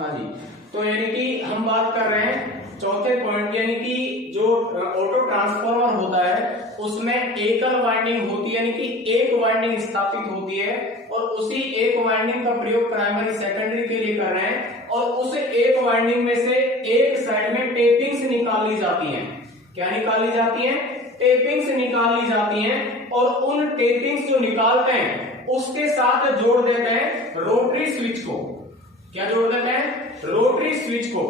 हाँ जी, तो यानी कि हम बात कर रहे हैं चौथे पॉइंट, यानी कि जो ऑटो ट्रांसफार्मर होता है उसमें एकल वाइंडिंग होती है, यानी कि एक वाइंडिंग स्थापित होती है और उसी एक वाइंडिंग का प्रयोग प्राइमरी सेकेंडरी के लिए कर रहे हैं और उस एक वाइंडिंग में से एक साइड में टेपिंग्स निकाल ली जाती हैं। क्या निकाल ली जाती हैं? टेपिंग्स निकाल ली जाती हैं और उन टेपिंग्स जो निकालते हैं उसके साथ जोड़ देते हैं रोटरी स्विच को। क्या जोड़ देते हैं? रोटरी स्विच को।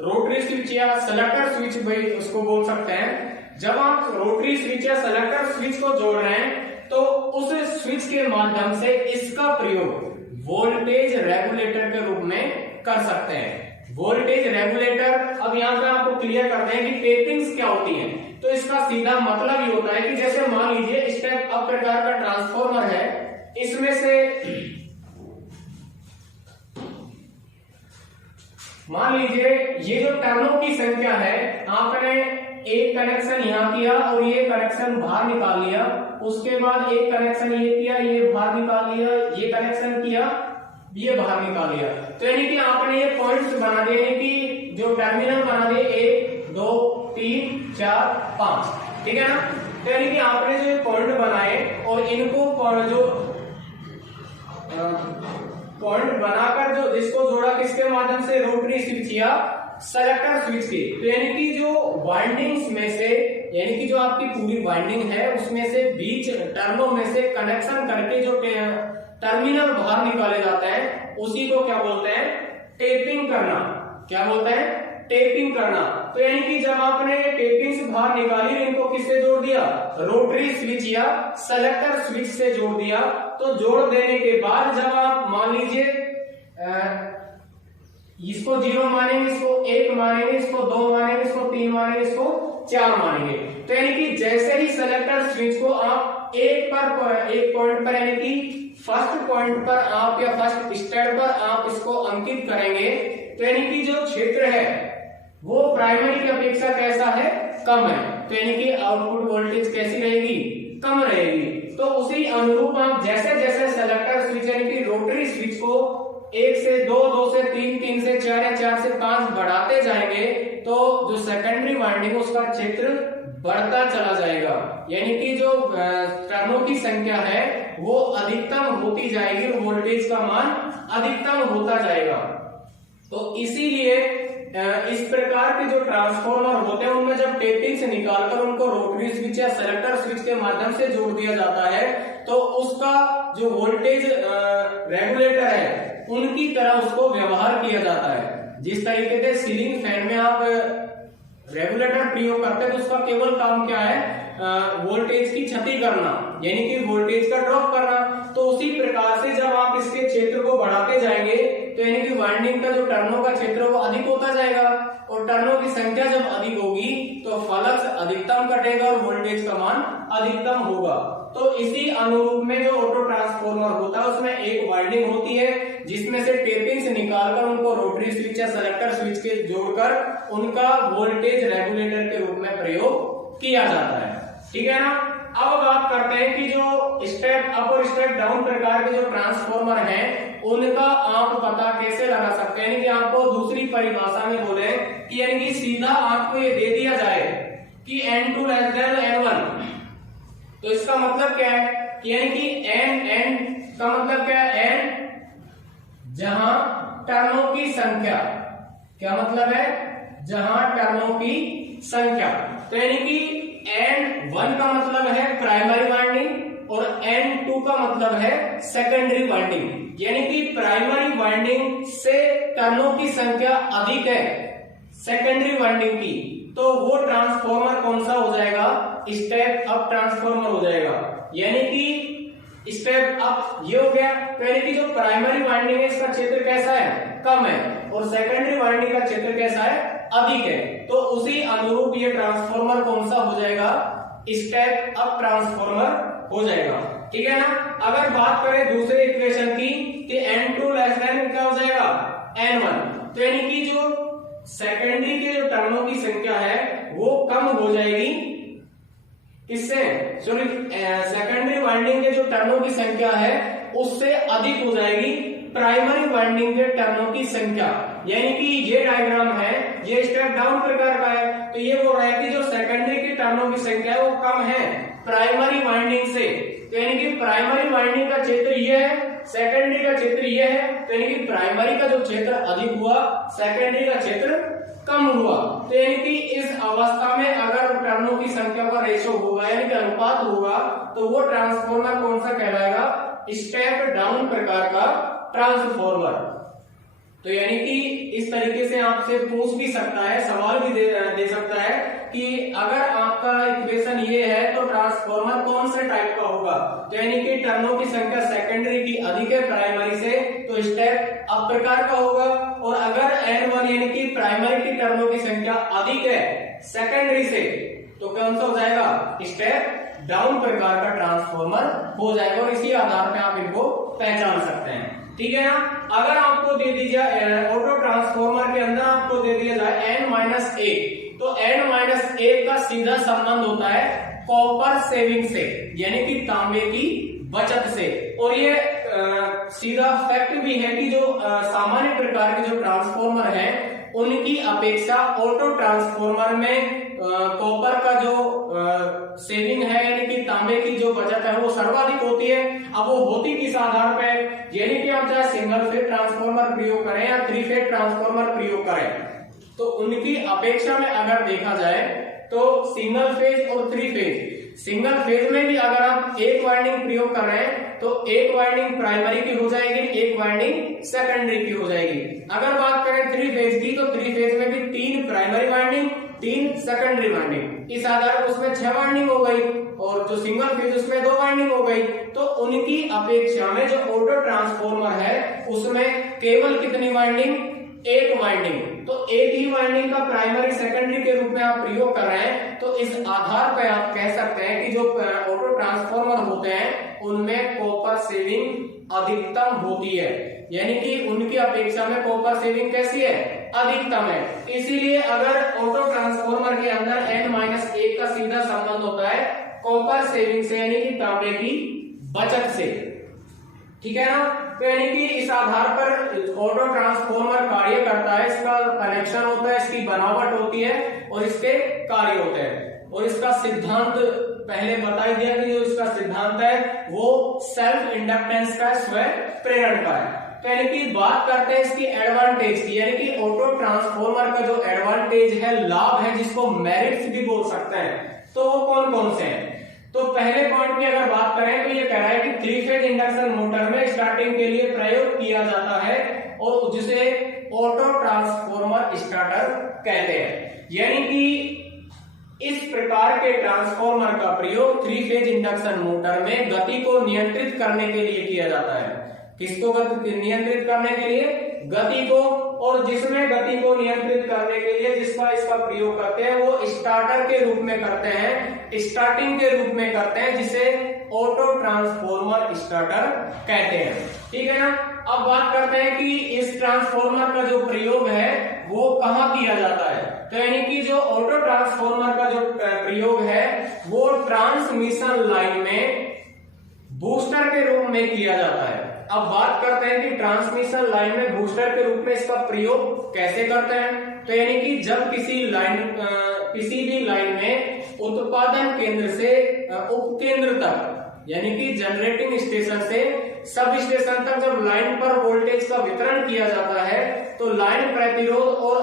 रोटरी स्विच या सेलेक्टर स्विच भाई उसको बोल सकते हैं। जब आप रोटरी स्विच या सेलेक्टर स्विच को जोड़ रहे हैं तो उस स्विच के माध्यम से इसका प्रयोग वोल्टेज रेगुलेटर के रूप में कर सकते हैं। वोल्टेज रेगुलेटर, अब यहां पे आपको क्लियर करते हैं कि टेपिंग्स क्या होती हैं। तो इसका सीधा मतलब ये होता है कि जैसे मान लीजिए स्टेप अप प्रकार का ट्रांसफार्मर है, इसमें से मान लीजिए ये जो टर्नों की संख्या है, आपने एक कनेक्शन यहां किया और ये कनेक्शन बाहर निकाल लिया, उसके बाद एक कनेक्शन ये किया, ये बाहर निकाल लिया, ये कनेक्शन किया, ये बाहर निकाल लिया। तो यानी कि आपने ये पॉइंट्स बना दिए, यानी कि जो टर्मिनल बना दिए 1 2 3 4 5, ठीक है ना। तो यानी कि आपने जो पॉइंट बनाए और इनको जो पॉइंट बनाकर जो जिसको जोड़ा किसके माध्यम से? रोटरी स्विच या सेलेक्टर स्विच के। तो यानी कि जो वाइंडिंग्स में से, यानी कि जो आपकी पूरी वाइंडिंग है उसमें से बीच टर्नों में से कनेक्शन करके जो टर्मिनल बाहर निकाले जाते हैं उसी को क्या बोलते हैं? टेपिंग करना। क्या बोलते हैं? टेपिंग करना। तो यानी कि जब आपने टेपिंग्स बाहर निकाली, इनको किससे जोड़ दिया? रोटरी स्विच या सेलेक्टर स्विच से जोड़ दिया। तो जोड़ देने के बाद जब आप मान लीजिए इसको 0 मानेंगे, इसको 1 मानेंगे, इसको 2 मानेंगे, इसको 3 मानेंगे, इसको 4 मानेंगे। तो यानी कि जैसे ही सेलेक्टर स्विच को आप एक पॉइंट पर, यानी कि फर्स्ट पॉइंट पर आप या फर्स्ट स्टेप पर आप इसको अंकित करेंगे, तो यानी कि जो क्षेत्र है वो प्राइमरी की अपेक्षा कैसा है? कम है। तो यानी कि आउटपुट वोल्टेज कैसी रहेगी? कम रहेगी। तो उसी अनुरूप आप जैसे जैसे सेलेक्टर स्विच यानी कि रोटरी स्विच को 1 से 2, 2 से 3, 3 से 4 या 4 से 5 बढ़ाते जाएंगे तो जो सेकेंडरी वाइंडिंग उसका क्षेत्र बढ़ता चला जाएगा, यानी कि जो टर्नों की संख्या है वो अधिकतम होती जाएगी और वोल्टेज का मान अधिकतम होता जाएगा। तो इसीलिए इस प्रकार के जो ट्रांसफार्मर होते हैं उनमें जब टेपिंग्स निकालकर उनको रोटरी स्विच या सेलेक्टर स्विच के माध्यम से जोड़ दिया जाता है तो उसका जो वोल्टेज रेगुलेटर है उनकी तरह उसको व्यवहार किया जाता है। जिस तरीके से सीलिंग फैन में आप रेगुलेटर प्रयोग करते हैं तो उसका केवल काम क्या है? वोल्टेज की क्षति करना, यानी कि वोल्टेज का ड्रॉप करना। तो उसी प्रकार से जब आप इसके क्षेत्र को बढ़ाते जाएंगे तो यानी कि वाइंडिंग का जो टर्नों का क्षेत्र वो अधिक होता जाएगा और टर्नों की संख्या जब अधिक होगी तो फ्लक्स अधिकतम कटेगा और वोल्टेज का मान अधिकतम होगा। तो इसी अनुरूप में जो ऑटो ट्रांसफार्मर होता है उसमें एक वाइंडिंग होती है जिसमें से टेपिंग्स निकालकर उनको रोटरी स्विच या सेलेक्टर स्विच के जोड़कर उनका वोल्टेज रेगुलेटर के रूप में प्रयोग किया जाता है। ठीक है ना। अब बात करते हैं कि जो स्टेप अप और स्टेप डाउन प्रकार के जो ट्रांसफार्मर हैं उनका आप पता कैसे लगा सकते हैं। कि आपको दूसरी परिभाषा में बोले कि यानी कि सीधा आपको ये दे दिया जाए कि N2 लेस देन N1, तो इसका मतलब क्या है? यानी कि N का मतलब क्या है? N जहां टर्नों की संख्या, क्या मतलब है? जहां टर्नों की संख्या। तो यानी कि N1 का मतलब है प्राइमरी वाइंडिंग और N2 का मतलब है सेकेंडरी वाइंडिंग। यानी कि प्राइमरी वाइंडिंग से टर्नों की संख्या अधिक है सेकेंडरी वाइंडिंग की, तो वो ट्रांसफार्मर कौन सा हो जाएगा? स्टेप अप ट्रांसफार्मर हो जाएगा। यानी कि स्टेप अप ये हो गया। तो यानी कि जो प्राइमरी वाइंडिंग है इसका क्षेत्र कैसा है? कम है और सेकेंडरी वाइंडिंग का क्षेत्र कैसा है? अधिक है। तो उसी अनुरूप ये ट्रांसफार्मर कौन सा हो जाएगा? स्टेप अप ट्रांसफार्मर हो जाएगा। ठीक है ना। अगर बात करें दूसरे इक्वेशन की कि N2 लेस देन क्या हो जाएगा? N1, तो यानी कि जो सेकेंडरी के जो टर्नों की संख्या है वो कम हो जाएगी। किससे? सॉरी, सेकेंडरी वाइंडिंग के जो टर्नों की संख्या है उससे अधिक हो जाएगी प्राइमरी वाइंडिंग के टर्नों की संख्या, यानी कि ये डायग्राम है, ये स्टेप डाउन प्रकार का है, तो ये बोल रहा है कि जो सेकेंडरी की टर्नों की संख्या है वो कम है प्राइमरी वाइंडिंग से। तो यानी कि प्राइमरी वाइंडिंग का क्षेत्र ये है, सेकेंडरी का क्षेत्र ये है, तो यानी कि प्राइमरी का जो क्षेत्र अधिक हुआ, सेकेंडरी का क्षेत्र कम हुआ। तो यानी कि इस अवस्था में अगर टर्नों की संख्या का रेशो होगा, यानी कि अनुपात होगा, तो वो ट्रांसफॉर्मर कौन सा कहलाएगा? स्टेप डाउन प्रकार का ट्रांसफॉर्मर। तो यानी कि इस तरीके से आपसे पूछ भी सकता है, सवाल भी दे सकता है कि अगर आपका इक्वेशन ये है तो ट्रांसफॉर्मर कौन से टाइप का होगा? तो यानी कि टर्नों की संख्या सेकेंडरी की अधिक है प्राइमरी से, तो स्टेप अप प्रकार का होगा। और अगर N1 यानी कि प्राइमरी की टर्नों की संख्या अधिक है सेकेंडरी से, तो कौन सा हो जाएगा? स्टेप डाउन प्रकार का ट्रांसफॉर्मर हो जाएगा। और इसी आधार पर आप इनको पहचान सकते हैं, ठीक है ना। अगर आपको दे दी जाए ऑटो ट्रांसफॉर्मर के अंदर आपको दे दिया जाए N-1, तो N-1 का सीधा संबंध होता है कॉपर सेविंग से, यानी कि तांबे की बचत से। और ये सीधा फैक्ट भी है कि जो सामान्य प्रकार के जो ट्रांसफॉर्मर हैं उनकी अपेक्षा ऑटो ट्रांसफॉर्मर में कॉपर का जो सेविंग है, यानी कि तांबे की जो बचत है, वो सर्वाधिक होती है। अब वो होती किस आधार पर? यानी कि आप चाहे सिंगल फेज ट्रांसफॉर्मर प्रयोग करें या 3 फेज ट्रांसफॉर्मर प्रयोग करें, तो उनकी अपेक्षा में अगर देखा जाए तो सिंगल फेज और 3 फेज, सिंगल फेज में भी अगर आप एक वाइंडिंग प्रयोग कर रहे हैं तो एक वाइंडिंग प्राइमरी की हो जाएगी, एक वाइंडिंग सेकेंडरी की हो जाएगी। अगर बात करें 3 फेज की, तो 3 फेज में भी 3 प्राइमरी वाइंडिंग, 3 सेकेंडरी वाइंडिंग, इस आधार पर उसमें 6 वाइंडिंग हो गई। और जो सिंगल फेज उसमें 2 वाइंडिंग हो गई। तो उनकी अपेक्षा में जो ऑटो ट्रांसफॉर्मर है उसमें केवल कितनी वाइंडिंग? एक वाइंडिंग। तो एक ही वाइंडिंग का प्राइमरी सेकेंडरी के रूप में आप प्रयोग कर रहे हैं, तो इस आधार पर आप कह सकते हैं कि जो ऑटो ट्रांसफॉर्मर होते हैं उनमें कॉपर सेविंग अधिकतम होती है, यानी कि उनकी अपेक्षा में कॉपर सेविंग कैसी है? अधिकतम है। इसीलिए अगर ऑटो ट्रांसफॉर्मर के अंदर N-1 का सीधा संबंध होता है कॉपर सेविंग से, यानी कि तांबे की बचत से, ठीक है ना। तो यानी कि इस आधार पर ऑटो ट्रांसफॉर्मर कार्य करता है, इसका कनेक्शन होता है, इसकी बनावट होती है और इसके कार्य होते हैं। और इसका सिद्धांत पहले बता ही दिया कि जो इसका सिद्धांत है वो सेल्फ इंडक्टेंस का, स्वयं प्रेरण का है। तो यानी कि बात करते हैं इसकी एडवांटेज की, यानी कि ऑटो ट्रांसफॉर्मर का जो एडवांटेज है, लाभ है, जिसको मेरिट्स भी बोल सकते हैं, तो वो कौन कौन से हैं? तो पहले पॉइंट की अगर बात करें तो ये कह रहा है कि 3 फेज इंडक्शन मोटर में स्टार्टिंग के लिए प्रयोग किया जाता है और जिसे ऑटो ट्रांसफॉर्मर स्टार्टर कहते हैं। यानी कि इस प्रकार के ट्रांसफॉर्मर का प्रयोग 3 फेज इंडक्शन मोटर में गति को नियंत्रित करने के लिए किया जाता है। किसको नियंत्रित करने के लिए? गति को। और जिसमें गति को नियंत्रित करने के लिए जिसका इसका प्रयोग करते हैं वो स्टार्टर के रूप में करते हैं, स्टार्टिंग के रूप में करते हैं, जिसे ऑटो ट्रांसफॉर्मर स्टार्टर कहते हैं, ठीक है ना। अब बात करते हैं कि इस ट्रांसफॉर्मर का जो प्रयोग है वो कहाँ किया जाता है। तो यानी कि जो ऑटो ट्रांसफॉर्मर का जो प्रयोग है वो ट्रांसमिशन लाइन में बूस्टर के रूप में किया जाता है। अब बात करते हैं कि ट्रांसमिशन लाइन में बूस्टर के रूप में इसका प्रयोग कैसे करते हैं। तो यानी कि जब किसी भी लाइन में उत्पादन केंद्र से उपकेंद्र तक, यानी कि जनरेटिंग स्टेशन से सब स्टेशन तक जब लाइन पर वोल्टेज का वितरण किया जाता है तो लाइन प्रतिरोध और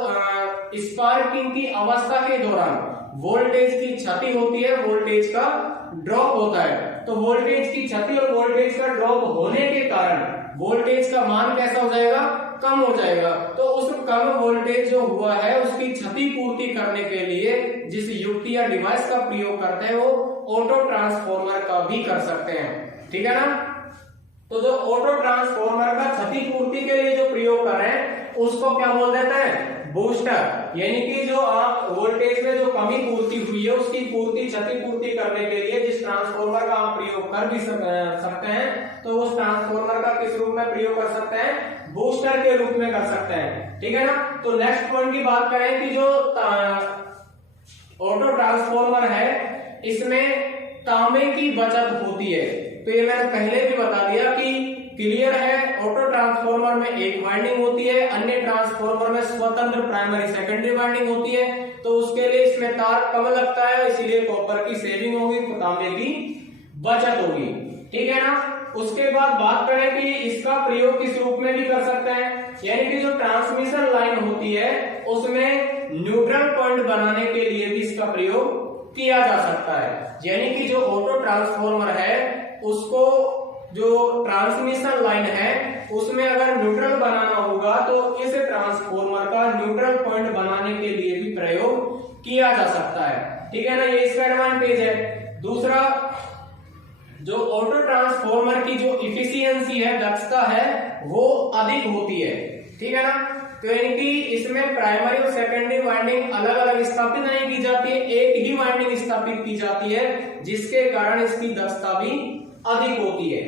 स्पार्किंग की अवस्था के दौरान वोल्टेज की क्षति होती है, वोल्टेज का ड्रॉप होता है। तो वोल्टेज की क्षति और वोल्टेज का ड्रॉप होने के कारण वोल्टेज का मान कैसा हो जाएगा? कम हो जाएगा। तो उस कम वोल्टेज जो हुआ है उसकी क्षति पूर्ति करने के लिए जिस युक्ति या डिवाइस का प्रयोग करते हैं वो ऑटो ट्रांसफॉर्मर का भी कर सकते हैं, ठीक है ना। तो जो ऑटो ट्रांसफॉर्मर का क्षति पूर्ति के लिए जो प्रयोग कर रहे हैं उसको क्या बोल देते हैं? बूस्टर। यानी कि जो आप वोल्टेज में जो कमी पूर्ति हुई है उसकी पूर्ति, क्षति पूर्ति करने के लिए जिस ट्रांसफॉर्मर का आप प्रयोग कर भी सकते हैं, तो उस ट्रांसफॉर्मर का किस रूप में प्रयोग कर सकते हैं? बूस्टर के रूप में कर सकते हैं, ठीक है ना। तो नेक्स्ट पॉइंट की बात करें कि जो ऑटो ट्रांसफॉर्मर है इसमें तांबे की बचत होती है। तो ये मैंने पहले भी बता दिया कि क्लियर है, ऑटो ट्रांसफार्मर में एक वाइंडिंग होती है, अन्य ट्रांसफार्मर में स्वतंत्र प्राइमरी सेकेंडरी वाइंडिंग होती है, तो उसके लिए इसमें तार कम लगता है, इसीलिए कॉपर की सेविंग होगी, तांबे की बचत होगी। ठीक है ना। उसके बाद बात करें कि इसका प्रयोग किस रूप में भी कर सकते हैं, यानी कि जो ट्रांसमिशन लाइन होती है उसमें न्यूट्रल पॉइंट बनाने के लिए भी इसका प्रयोग किया जा सकता है। यानी कि जो ऑटो ट्रांसफार्मर है उसको जो ट्रांसमिशन लाइन है उसमें अगर न्यूट्रल बनाना होगा तो इस ट्रांसफार्मर का न्यूट्रल पॉइंट बनाने के लिए भी प्रयोग किया जा सकता है। ठीक है ना, ये इसका एडवांटेज है। दूसरा, जो ऑटो ट्रांसफार्मर की जो इफिशियंसी है, दक्षता है, वो अधिक होती है। ठीक है ना, तो यानी कि इसमें प्राइमरी और सेकेंडरी वाइंडिंग अलग अलग स्थापित नहीं की जाती है, एक ही वाइंडिंग स्थापित की जाती है, जिसके कारण इसकी दक्षता भी अधिक होती है।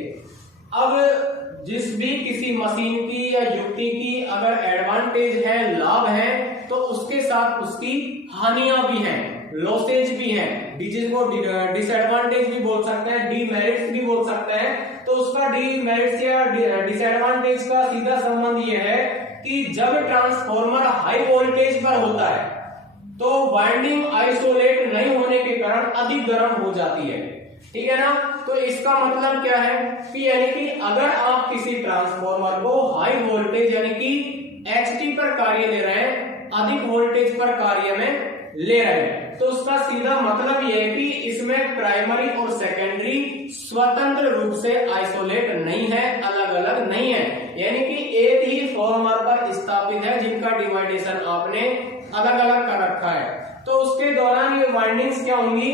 अब जिस भी किसी मशीन की या युक्ति की अगर एडवांटेज है, लाभ है, तो उसके साथ उसकी हानियां भी हैं, लॉसेज भी हैं, जिसको डिसएडवांटेज भी बोल सकते हैं, डीमेरिट्स भी बोल सकते हैं। तो उसका डीमेरिट्स या डिसएडवांटेज का सीधा संबंध यह है कि जब ट्रांसफार्मर हाई वोल्टेज पर होता है तो वाइंडिंग आइसोलेट नहीं होने के कारण अधिक गर्म हो जाती है। ठीक है ना, तो इसका मतलब क्या है कि यानी कि अगर आप किसी ट्रांसफार्मर को हाई वोल्टेज यानी कि एचटी पर कार्य ले रहे हैं, अधिक वोल्टेज पर कार्य में ले रहे हैं, तो उसका सीधा मतलब यह है कि इसमें प्राइमरी और सेकेंडरी स्वतंत्र रूप से आइसोलेट नहीं है, अलग अलग नहीं है, यानी कि एक ही फॉर्मर पर स्थापित है, जिनका डिवाइडेशन आपने अलग अलग कर रखा है। तो उसके दौरान ये वाइंडिंग्स क्या होंगी,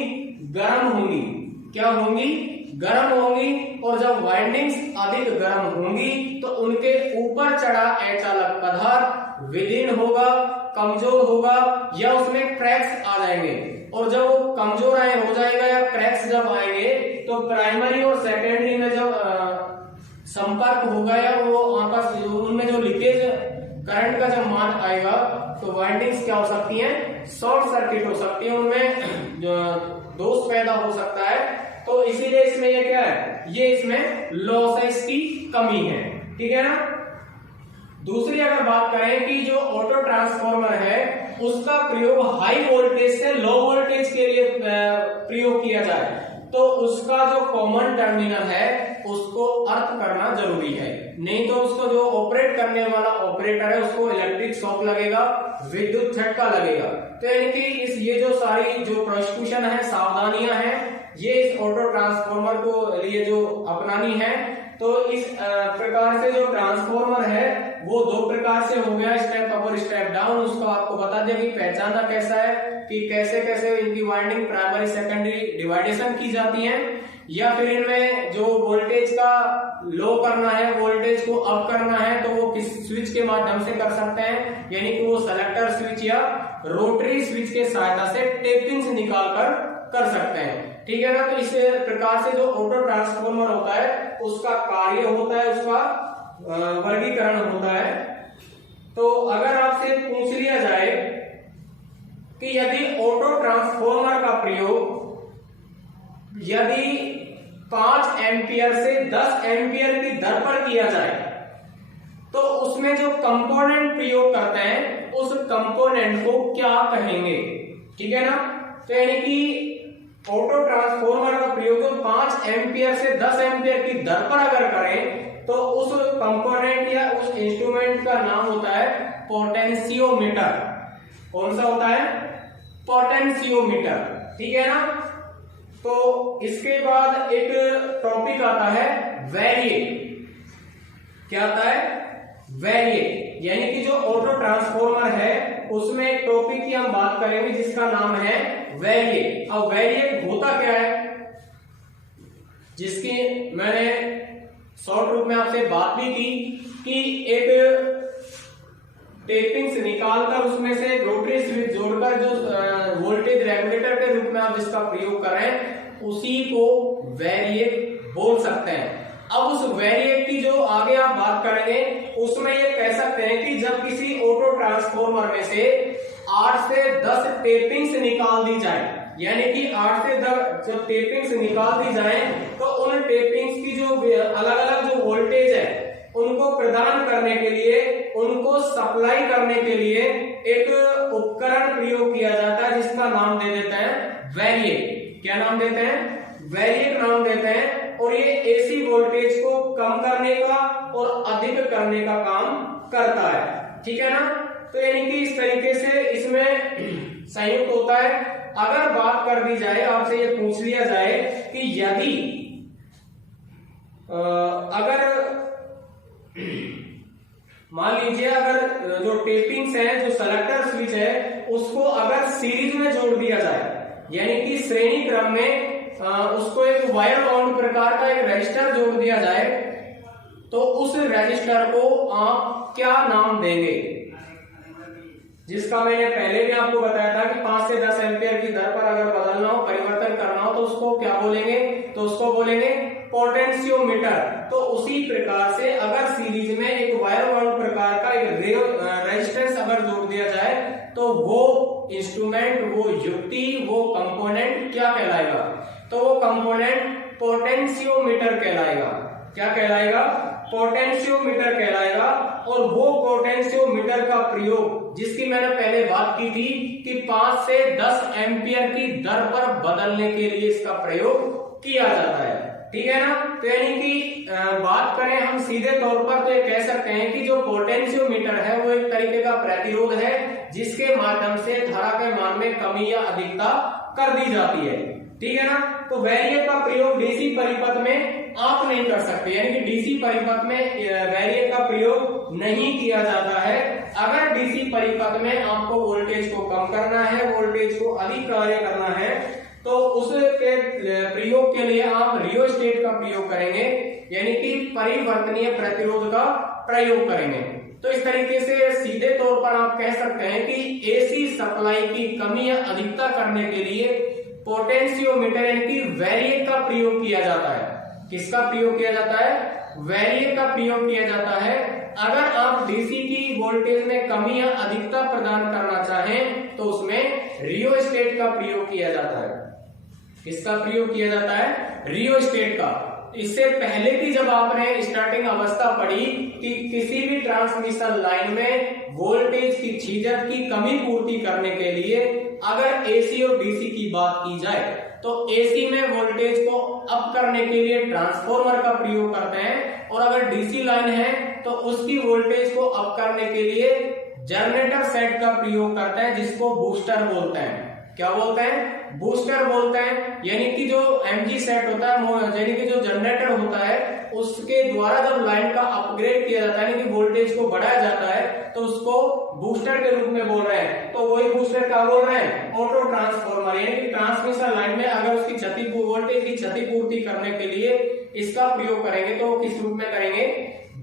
गर्म होंगी। क्या होंगी, गर्म होंगी। और जब वाइंडिंग्स अधिक गर्म होंगी तो उनके ऊपर चढ़ा अचालक पदार्थ विलीन होगा, कमजोर होगा, या उसमें क्रैक्स आ जाएंगे। और जब वो कमजोर हो जाएगा या क्रैक्स जब आएंगे तो प्राइमरी और सेकेंडरी में जब संपर्क होगा या वो आपस उनमें जो लीकेज करंट का जब मान आएगा तो वाइंडिंग्स क्या हो सकती हैं, शॉर्ट सर्किट हो सकती है, उनमें जो दोष पैदा हो सकता है। तो इसीलिए इसमें ये क्या है, ये इसमें लॉस है, इसकी कमी है। ठीक है ना। दूसरी अगर बात करें कि जो ऑटो ट्रांसफार्मर है उसका प्रयोग हाई वोल्टेज से लो वोल्टेज के लिए प्रयोग किया जाए तो उसका जो कॉमन टर्मिनल है उसको अर्थ करना जरूरी है, नहीं तो उसको जो ऑपरेट करने वाला ऑपरेटर है उसको इलेक्ट्रिक शॉक लगेगा, विद्युत झटका लगेगा। तो यानी कि ये जो सारी जो प्रिकॉशन है, सावधानियां हैं, ये इस ऑटो ट्रांसफार्मर को लिए जो अपनानी है। तो इस प्रकार से जो ट्रांसफार्मर है वो दो प्रकार से हो गया, स्टेप अप और स्टेप डाउन। उसको आपको बता दिया कि पहचानना कैसा है, कि कैसे कैसे इनकी वाइंडिंग प्राइमरी सेकेंडरी डिवाइडेशन की जाती है, या फिर इनमें जो वोल्टेज का लो करना है, वोल्टेज को अप करना है, तो वो किस स्विच के माध्यम से कर सकते हैं, यानी कि वो सेलेक्टर स्विच या रोटरी स्विच के सहायता से टेपिंग्स निकाल कर सकते हैं। ठीक है ना। तो इस प्रकार से जो ऑटो ट्रांसफार्मर होता है उसका कार्य होता है, उसका वर्गीकरण होता है। तो अगर आपसे पूछ लिया जाए कि यदि ऑटो ट्रांसफार्मर का प्रयोग यदि 5 एम्पियर से 10 एम्पियर की दर पर किया जाए तो उसमें जो कंपोनेंट प्रयोग करते हैं उस कंपोनेंट को क्या कहेंगे। ठीक है ना। तो यानी कि ऑटो ट्रांसफार्मर का प्रयोग जो 5 एम्पियर से 10 एम्पियर की दर पर अगर करें तो उस कंपोनेंट या उस इंस्ट्रूमेंट का नाम होता है पोटेंशियोमीटर। कौन सा होता है, पोटेंशियोमीटर। ठीक है ना। तो इसके बाद एक टॉपिक आता है वेरिएक। क्या आता है, वेरिएक, यानी कि जो ऑटो ट्रांसफार्मर है उसमें एक टॉपिक की हम बात करेंगे जिसका नाम है वेरिएक। अब वेरिएक होता क्या है, जिसकी मैंने शॉर्ट रूप में आपसे बात भी की कि एक टेपिंग्स निकालकर उसमें से एक रोटरी स्विच जोड़कर जो वोल्टेज रेगुलेटर के रूप में आप जिसका प्रयोग कर रहे हैं उसी को वेरिएक बोल सकते हैं। अब उस वेरिएक की जो आगे आप बात करेंगे उसमें ये कह सकते हैं कि जब किसी ऑटो ट्रांसफार्मर में से 8 से 10 टेपिंग्स निकाल दी जाए, यानी कि 8 से 10 जो टेपिंग्स निकाल दी जाए तो उन टेपिंग्स की जो अलग अलग जो वोल्टेज है उनको प्रदान करने के लिए, उनको सप्लाई करने के लिए एक उपकरण प्रयोग किया जाता है जिसका नाम दे देते हैं वैरिएक। क्या नाम देते हैं? वैरिएक नाम देते हैं। और ये एसी वोल्टेज को कम करने का और अधिक करने का काम करता है। ठीक है ना? तो यानी कि इस तरीके से इसमें संयुक्त होता है। अगर बात कर दी जाए, आपसे ये पूछ लिया जाए कि यदि अगर मान लीजिए अगर जो टेपिंग्स है, जो सेलेक्टर स्विच है, उसको अगर सीरीज में जोड़ दिया जाए, यानी कि श्रेणी क्रम में उसको एक वायर बाउंड प्रकार का एक रजिस्टर जोड़ दिया जाए, तो उस रजिस्टर को आप क्या नाम देंगे? जिसका मैंने पहले भी आपको बताया था कि 5 से 10 एम्पियर की दर पर अगर बदलना हो, परिवर्तन करना हो, तो उसको क्या बोलेंगे? तो उसको बोलेंगे पोटेंशियोमीटर। तो उसी प्रकार से अगर सीरीज में एक वायर बाउंड प्रकार का एक रेजिस्टेंस अगर जोड़ दिया जाए, तो वो इंस्ट्रूमेंट, वो युक्ति, वो कंपोनेंट क्या कहलाएगा? तो वो कंपोनेंट पोटेंशियोमीटर कहलाएगा। क्या कहलाएगा? पोटेंशियोमीटर कहलाएगा। और वो पोटेंशियोमीटर का प्रयोग, जिसकी मैंने पहले बात की थी कि 5 से 10 एम्पियर की दर पर बदलने के लिए इसका प्रयोग किया जाता है। ठीक है ना? तो यानी कि बात करें हम सीधे तौर पर, तो ये कह सकते हैं कि जो पोटेंशियोमीटर है वो एक तरीके का प्रतिरोध है जिसके माध्यम से धारा के मान में कमी या अधिकता कर दी जाती है। ठीक है ना? तो वैरिएक का प्रयोग डीसी परिपथ में आप नहीं कर सकते, यानी कि डीसी परिपथ में वैरिएक का प्रयोग नहीं किया जाता है। अगर डीसी परिपथ में आपको वोल्टेज को कम करना है, वोल्टेज को अधिक कार्य करना है, तो उसके प्रयोग के लिए आप रियोस्टेट का प्रयोग करेंगे, यानी कि परिवर्तनीय प्रतिरोध का प्रयोग करेंगे। तो इस तरीके से सीधे तौर पर आप कह सकते हैं कि एसी सप्लाई की कमी या अधिकता करने के लिए पोटेंशियोमीटर यानी कि वैरिएक का प्रयोग किया जाता है। किसका प्रयोग किया जाता है? वैरिएक का प्रयोग किया जाता है। अगर आप डीसी की वोल्टेज में कमी या अधिकता प्रदान करना चाहें, तो उसमें रियोस्टेट का प्रयोग किया जाता है। किसका प्रयोग किया जाता है? रियोस्टेट का। इससे पहले की जब आपने स्टार्टिंग अवस्था पढ़ी कि किसी भी ट्रांसमिशन लाइन में वोल्टेज की छीजत की कमी पूर्ति करने के लिए अगर एसी और डीसी की बात की जाए, तो एसी में वोल्टेज को अप करने के लिए ट्रांसफॉर्मर का प्रयोग करते हैं, और अगर डीसी लाइन है तो उसकी वोल्टेज को अप करने के लिए जनरेटर सेट का प्रयोग करते हैं, जिसको बूस्टर बोलते हैं। क्या बोलते हैं? बूस्टर बोलते हैं। यानी कि जो एमजी सेट होता है, यानी कि जो जनरेटर होता है, उसके द्वारा जब लाइन का अपग्रेड किया जाता है, यानी कि वोल्टेज को बढ़ाया जाता है, तो उसको बूस्टर के रूप में बोल रहे हैं। तो वही बूस्टर क्या बोल रहे हैं? Auto transformer. यानी कि ट्रांसमिशन लाइन में अगर उसकी वोल्टेज की क्षतिपूर्ति करने के लिए इसका प्रयोग करेंगे, तो किस रूप में करेंगे?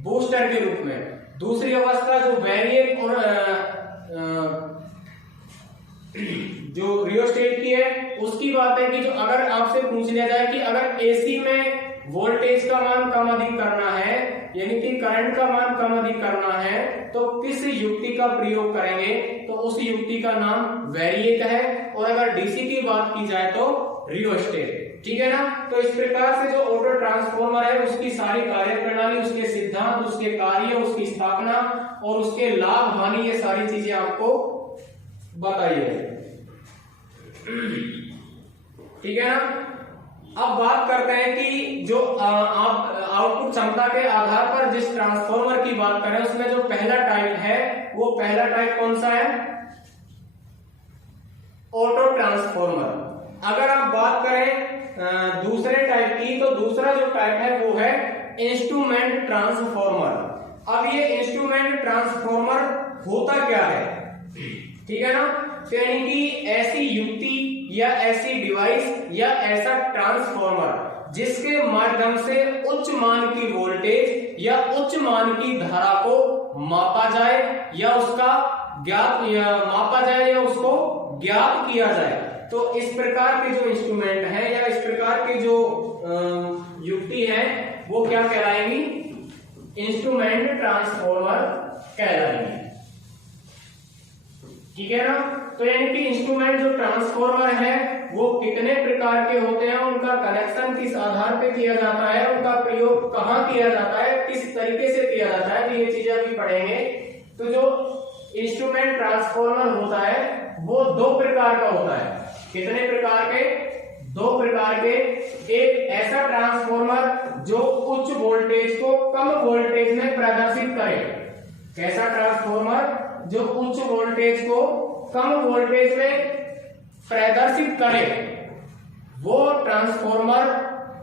बूस्टर के रूप में। दूसरी अवस्था जो वैरिएक और जो रियोस्टेट की है, उसकी बात है कि जो अगर आपसे पूछ लिया जाए कि अगर एसी में वोल्टेज का मान कम अधिक करना है, यानी कि करंट का मान कम अधिक करना है, तो किस युक्ति का प्रयोग करेंगे? तो उस युक्ति का नाम वैरिएक है। और अगर डीसी की बात की जाए तो रियोस्टेट। ठीक है ना? तो इस प्रकार से जो ऑटो ट्रांसफॉर्मर है, उसकी सारी कार्य प्रणाली, उसके सिद्धांत, उसके कार्य, उसकी स्थापना और उसके लाभ हानि, ये सारी चीजें आपको बताइए। ठीक है ना? अब बात करते हैं कि जो आप आउटपुट क्षमता के आधार पर जिस ट्रांसफॉर्मर की बात करें, उसमें जो पहला टाइप है, वो पहला टाइप कौन सा है? Auto transformer. अगर आप बात करें दूसरे टाइप की, तो दूसरा जो टाइप है वो है इंस्ट्रूमेंट ट्रांसफॉर्मर। अब ये इंस्ट्रूमेंट ट्रांसफॉर्मर होता क्या है? ठीक है ना? यानी कि ऐसी युक्ति या ऐसी डिवाइस या ऐसा ट्रांसफॉर्मर जिसके माध्यम से उच्च मान की वोल्टेज या उच्च मान की धारा को मापा जाए या उसका ज्ञात किया जाए। तो इस प्रकार के जो इंस्ट्रूमेंट है या इस प्रकार की जो युक्ति है, वो क्या कहलाएंगी? Instrument transformer कहलाएंगी। ठीक है ना? तो यानी कि इंस्ट्रूमेंट जो ट्रांसफॉर्मर है वो कितने प्रकार के होते हैं, उनका कनेक्शन किस आधार पे किया जाता है, उनका प्रयोग कहाँ किया जाता है, किस तरीके से किया जाता है, तो ये चीजें अभी पढ़ेंगे। तो जो इंस्ट्रूमेंट ट्रांसफॉर्मर होता है वो दो प्रकार का होता है। कितने प्रकार के? दो प्रकार के। एक ऐसा ट्रांसफॉर्मर जो उच्च वोल्टेज को कम वोल्टेज में प्रदर्शित करे। कैसा ट्रांसफॉर्मर? जो उच्च वोल्टेज को कम वोल्टेज में प्रदर्शित करे, वो ट्रांसफॉर्मर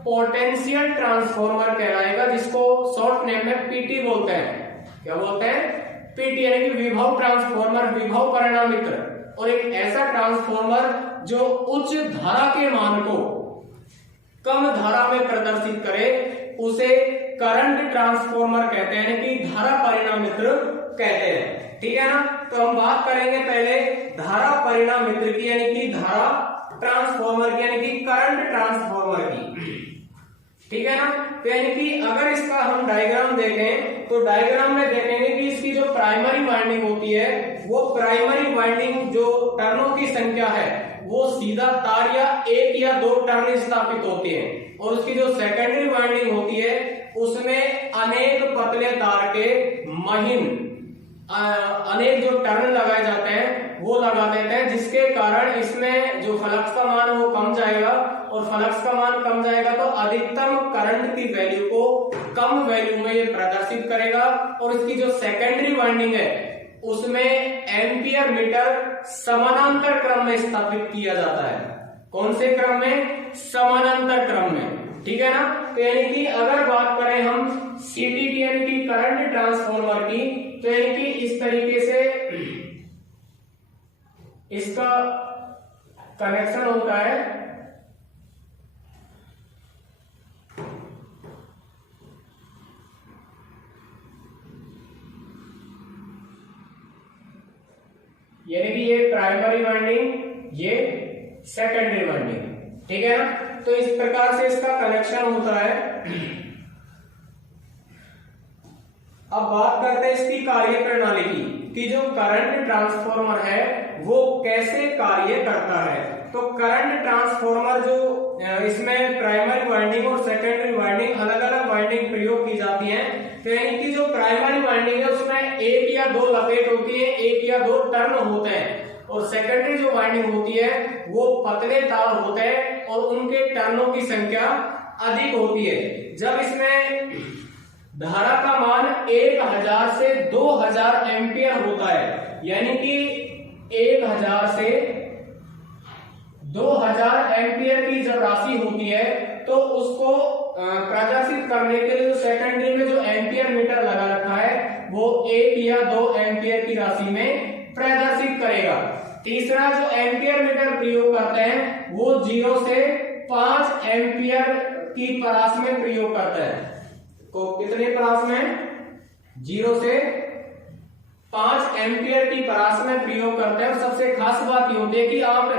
पोटेंशियल ट्रांसफॉर्मर कहलाएगा, जिसको शॉर्ट नेम में पीटी बोलते हैं। क्या बोलते हैं? पीटी, यानी कि विभव ट्रांसफॉर्मर, विभव परिणामित्र। और एक ऐसा ट्रांसफॉर्मर जो उच्च धारा के मान को कम धारा में प्रदर्शित करे, उसे करंट ट्रांसफॉर्मर कहते हैं, यानी कि धारा परिणामित्र कहते हैं। ठीक है ना? तो हम बात करेंगे पहले धारा परिणामित्र की, यानी कि धारा ट्रांसफॉर्मर की, यानी कि करंट ट्रांसफॉर्मर की। ठीक है ना? तो यानी कि अगर इसका हम डायग्राम देखें तो डायग्राम में देखेंगे कि इसकी जो प्राइमरी वाइंडिंग होती है, वो प्राइमरी वाइंडिंग जो टर्नों की संख्या है वो सीधा तार या एक या दो टर्न स्थापित होते हैं, और उसकी जो सेकेंडरी वाइंडिंग होती है उसमें अनेक पतले तार के महीन अनेक जो टर्न लगाए जाते हैं वो लगा देते हैं, जिसके कारण इसमें जो फ्लक्स का मान वो कम जाएगा, और फ्लक्स का मान कम जाएगा तो अधिकतम करंट की वैल्यू को कम वैल्यू में ये प्रदर्शित करेगा। और इसकी जो सेकेंडरी वाइंडिंग है उसमें एम्पियर मीटर समानांतर क्रम में स्थापित किया जाता है। कौन से क्रम में? समानांतर क्रम में। ठीक है ना? तो यानी कि अगर बात करें हम सीटी की, यानी कि करंट ट्रांसफॉर्मर की, तो यानी कि इस तरीके से इसका कनेक्शन होता है। यानी कि ये प्राइमरी वाइंडिंग, ये सेकेंडरी वाइंडिंग। ठीक है ना? तो इस प्रकार से इसका कनेक्शन होता है। अब बात करते हैं इसकी कार्य प्रणाली की, कि जो करंट ट्रांसफॉर्मर है वो कैसे कार्य करता है। तो करंट ट्रांसफॉर्मर जो इसमें प्राइमरी वाइंडिंग और सेकेंडरी वाइंडिंग अलग अलग वाइंडिंग प्रयोग की जाती है। तो यानी कि जो प्राइमरी वाइंडिंग है उसमें एक या दो लपेट होती है, एक या दो टर्न होते हैं, और सेकेंडरी जो वाइंडिंग होती है वो पतले तार होते हैं और उनके टर्नों की संख्या अधिक होती है। जब इसमें धारा का मान 1000 से 2000 एम्पियर होता है, यानी कि 1000 से 2000 एम्पियर की जब राशि होती है तो उसको प्रदर्शित करने के लिए जो सेकेंडरी में जो एम्पियर मीटर लगा रखा है वो 1 या 2 एम्पियर की राशि में प्रदर्शित करेगा। तीसरा जो एम्पियर मीटर प्रयोग करते हैं वो 0 से 5 एम्पियर की परास में प्रयोग करते हैं। तो कितने परास में? 0 से 5 एम्पियर की परास में प्रयोग करते हैं। और सबसे खास बात ये होती है कि आप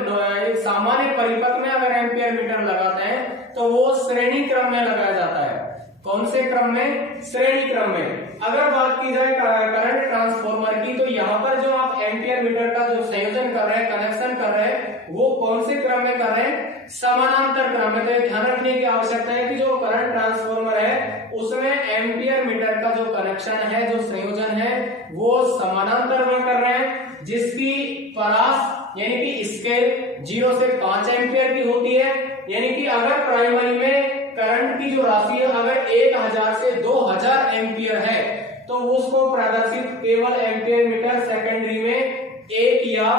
सामान्य परिपथ में अगर एम्पियर मीटर लगाते हैं तो वो श्रेणी क्रम में लगाया जाता है। कौन से क्रम में? श्रेणी क्रम में। अगर बात की जाए करंट ट्रांसफॉर्मर की, तो यहाँ पर जो आप एम्पियर मीटर का जो संयोजन कर रहे हैं, कनेक्शन कर रहे हैं, वो कौन से क्रम में कर रहे हैं? समानांतर क्रम में। तो ध्यान रखने की आवश्यकता है कि जो करंट ट्रांसफॉर्मर है उसमें एम्पियर मीटर का जो कनेक्शन है, जो संयोजन है, वो समानांतर में कर रहे हैं, जिसकी परास यानी कि स्केल 0 से 5 एम्पियर की होती है। यानी कि अगर प्राइमरी में करंट की जो राशि है अगर 1000 से 2000 एम्पियर है तो उसको प्रदर्शित केवल एम्पियर मीटर सेकेंडरी में 1 या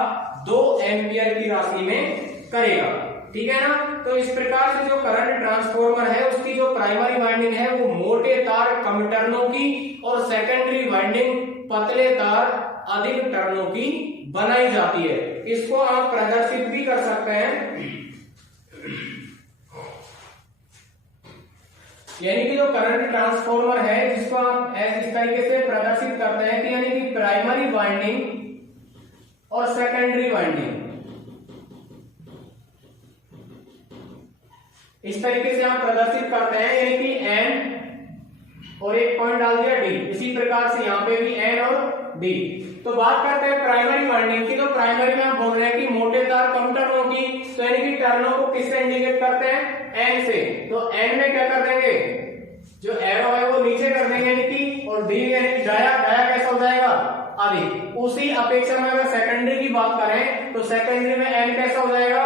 2 एम्पियर की राशि में करेगा। ठीक है ना? तो इस प्रकार से जो करंट ट्रांसफॉर्मर है उसकी जो प्राइमरी वाइंडिंग है वो मोटे तार कम टर्नों की और सेकेंडरी वाइंडिंग पतले तार अधिक टर्नों की बनाई जाती है। इसको आप प्रदर्शित भी कर सकते हैं, यानी कि जो करंट ट्रांसफॉर्मर है जिसको आप इस तरीके से प्रदर्शित करते हैं कि यानी कि प्राइमरी वाइंडिंग और सेकेंडरी वाइंडिंग इस तरीके से आप प्रदर्शित करते हैं, यानी कि एन और एक पॉइंट डाल दिया डी। इसी प्रकार से यहाँ पे भी एन और डी। तो बात करते हैं प्राइमरी वाइंडिंग की। तो प्राइमरी में हम बोल रहे हैं कि मोटे तार कम टर्नों की, तो यानी कि टर्नों को किससे इंडिकेट करते हैं, एन से। तो एन में क्या कर देंगे, जो एरो है वो नीचे कर देंगे यानी कि, और डी यानी डाया, डाया कैसा हो जाएगा, अधिक। उसी अपेक्षा में अगर सेकेंडरी की बात करें तो सेकेंडरी में एन कैसा हो जाएगा,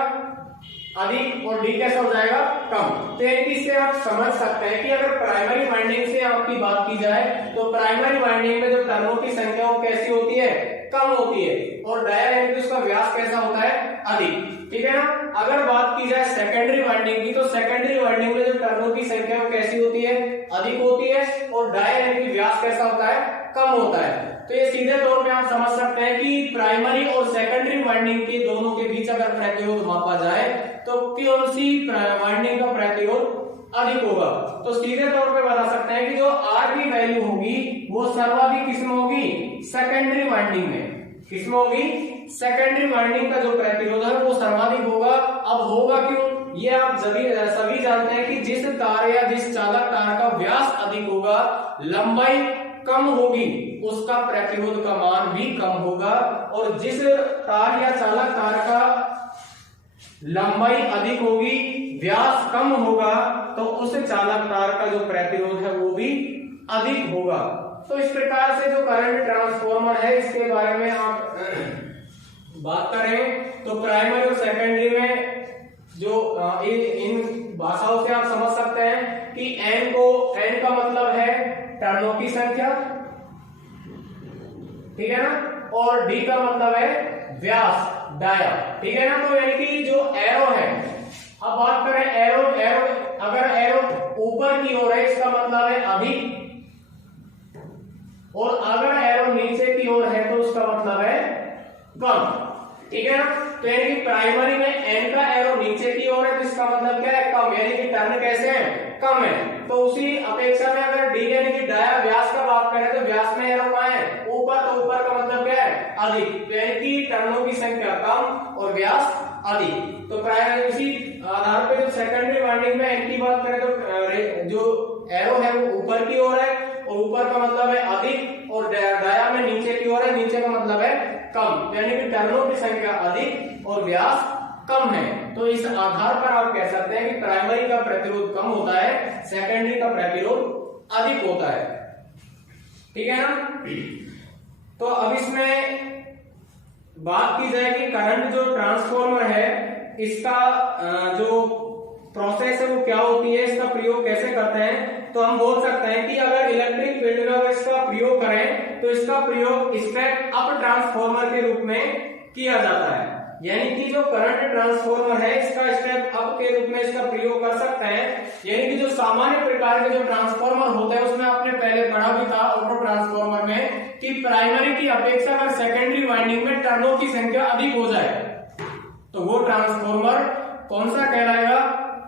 अधिक, और डी कैसा हो जाएगा, कम। तो इससे आप समझ सकते हैं कि अगर प्राइमरी वाइंडिंग से आपकी बात की जाए तो प्राइमरी वाइंडिंग में जो टर्नों की संख्या वो कैसी होती है, कम होती है, और डाया यानी कि उसका व्यास कैसा होता है, अधिक। ठीक है ना। अगर बात की जाए सेकेंडरी वाइंडिंग की, तो सेकेंडरी वाइंडिंग में जो टर्नों की संख्या वो कैसी होती है, अधिक होती है, और डाया यानी कि व्यास कैसा होता है, कम होता है। तो ये सीधे तौर पे आप समझ सकते हैं कि प्राइमरी और सेकेंडरी वाइंडिंग के दोनों के बीच अगर प्रतिरोध मापा जाए तो कौन सी वाइंडिंग का प्रतिरोध अधिक होगा। तो सीधे तौर पे बता सकते हैं कि जो आर की वैल्यू होगी वो सर्वाधिक किसमें होगी, सेकेंडरी वाइंडिंग में। किसमें होगी, सेकेंडरी वाइंडिंग का जो प्रतिरोध है वो सर्वाधिक होगा। अब होगा क्यों, ये आप सभी जानते हैं कि जिस तार या जिस चालक तार का व्यास अधिक होगा, लंबाई कम होगी, उसका प्रतिरोध का मान भी कम होगा, और जिस तार या चालक तार का लंबाई अधिक होगी, व्यास कम होगा, तो उस चालक तार का जो प्रतिरोध है वो भी अधिक होगा। तो इस प्रकार से जो करंट ट्रांसफॉर्मर है इसके बारे में आप बात करें तो प्राइमरी और सेकेंडरी में जो इन भाषाओं से आप समझ सकते हैं कि एन का मतलब है टर्नों की संख्या, ठीक है ना, और डी का मतलब है व्यास, डाया। ठीक है ना। तो यानी कि जो एरो है, अब बात करें एरो, अगर एरो ऊपर की ओर है इसका मतलब है अधिक, और अगर एरो नीचे की ओर है तो उसका मतलब है कम। ठीक है ना। तो यानी कि प्राइमरी में एन का एरो नीचे की ओर है तो इसका मतलब क्या है, कम, यानी कि टर्न कैसे है, कम है। तो उसी अपेक्षा में अगर डी यानी कि डाया व्यास का बात करें तो व्यास में एरो कहां है, ऊपर, तो ऊपर का मतलब क्या है, अधिक। तो यानी कि टर्नों की संख्या कम और व्यास अधिक। तो प्राइमरी उसी आधार पे जो सेकेंडरी वाइंडिंग में एन की बात करें तो जो एरो है वो ऊपर की ओर है, और ऊपर का मतलब है अधिक, और डाया में नीचे की ओर है, नीचे का मतलब है कम, यानी कि टर्नों की संख्या अधिक और व्यास कम है। तो इस आधार पर आप कह सकते हैं कि प्राइमरी का प्रतिरोध कम होता है, सेकेंडरी का प्रतिरोध अधिक होता है। ठीक है ना। तो अब इसमें बात की जाए कि करंट जो ट्रांसफॉर्मर है इसका जो प्रोसेस है वो क्या होती है, इसका प्रयोग कैसे करते हैं। तो हम बोल सकते हैं कि अगर इलेक्ट्रिक फील्ड में अगर इसका प्रयोग करें तो इसका प्रयोग स्टेप अप ट्रांसफॉर्मर के रूप में किया जाता है। यानी कि जो करंट ट्रांसफॉर्मर है इसका स्टेप अप के रूप में इसका प्रयोग कर सकते हैं। यानी कि जो सामान्य प्रकार के जो ट्रांसफॉर्मर होते हैं उसमें आपने पहले पढ़ा भी था ऑटो ट्रांसफॉर्मर में कि प्राइमरी की अपेक्षा अगर सेकेंडरी वाइंडिंग में टर्नों की संख्या अधिक हो जाए तो वो ट्रांसफॉर्मर कौन सा कहलाएगा,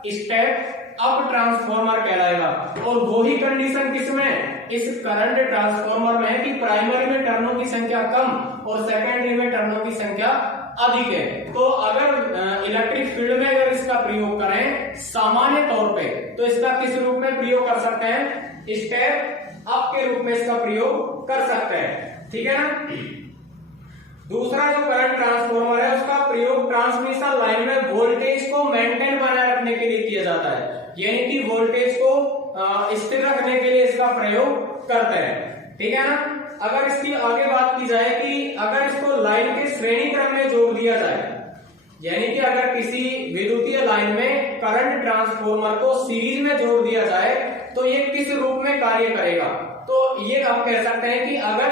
स्टेप अप ट्रांसफॉर्मर कहलाएगा। और वो ही कंडीशन किसमें, इस करंट ट्रांसफॉर्मर में है कि प्राइमरी में टर्नों की संख्या कम और सेकेंडरी में टर्नों की संख्या अधिक है। तो अगर इलेक्ट्रिक फील्ड में अगर इसका प्रयोग करें सामान्य तौर पे तो इसका किस रूप में प्रयोग कर सकते हैं, स्टेप अप के रूप में इसका प्रयोग कर सकते हैं। ठीक है ना। दूसरा जो करंट ट्रांसफॉर्मर है उसका प्रयोग ट्रांसमिशन लाइन में वोल्टेज को मेंटेन बनाए रखने के लिए किया जाता है, यानी कि वोल्टेज को स्थिर रखने के लिए इसका प्रयोग करते हैं। ठीक है ना। अगर इसकी आगे बात की जाए कि अगर इसको लाइन के श्रेणी क्रम में जोड़ दिया जाए, यानी कि अगर किसी विद्युतीय लाइन में करंट ट्रांसफॉर्मर को सीरीज में जोड़ दिया जाए तो ये किस रूप में कार्य करेगा। तो ये आप कह सकते हैं कि अगर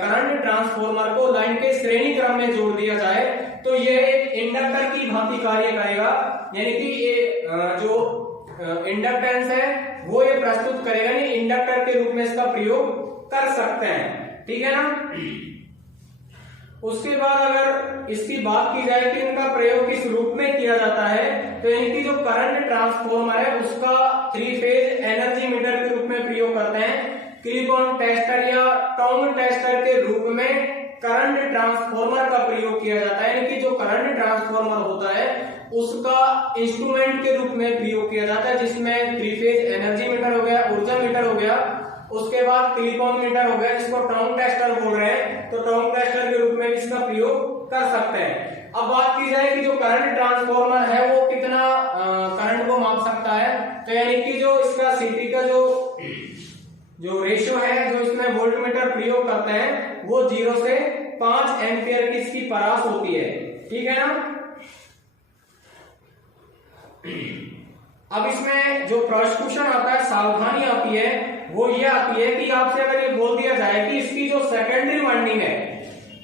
करंट ट्रांसफॉर्मर को लाइन के श्रेणी क्रम में जोड़ दिया जाए तो ये एक इंडक्टर की भांति कार्य करेगा, यानी कि ये जो इंडक्टेंस है वो ये प्रस्तुत करेगा, यानी इंडक्टर के रूप में इसका प्रयोग कर सकते हैं। ठीक है ना। उसके बाद अगर इसकी बात की जाए कि इनका प्रयोग किस रूप में किया जाता है तो इनकी जो करंट ट्रांसफॉर्मर है उसका 3 फेज एनर्जी मीटर के रूप में प्रयोग करते हैं। क्लिप ऑन टेस्टर या टॉन्ग टेस्टर के रूप में करंट ट्रांसफॉर्मर का प्रयोग किया जाता है, यानी कि जो करंट ट्रांसफॉर्मर होता है उसका इंस्ट्रूमेंट के रूप में प्रयोग किया जाता है, जिसमें 3 फेज एनर्जी मीटर हो गया, ऊर्जा मीटर हो गया, उसके बाद क्लिप-ऑन मीटर हो गया जिसको टर्म टेस्टर बोल रहे हैं, तो टर्म टेस्टर के रूप में भी इसका प्रयोग कर सकते हैं। अब बात की जाए कि जो करंट ट्रांसफार्मर है वो कितना करंट को माप सकता है, तो यानी कि जो इसका सीटी का जो रेशियो है, जो इसमें वोल्टमीटर प्रयोग करते हैं, वो 0 से 5 एम्पियर की इसकी परास होती है, ठीक है ना। अब इसमें जो प्रोसिक्यूशन आता है, सावधानी आती है, वो ये आती है कि आपसे अगर ये बोल दिया जाए कि इसकी जो सेकेंडरी वाइंडिंग है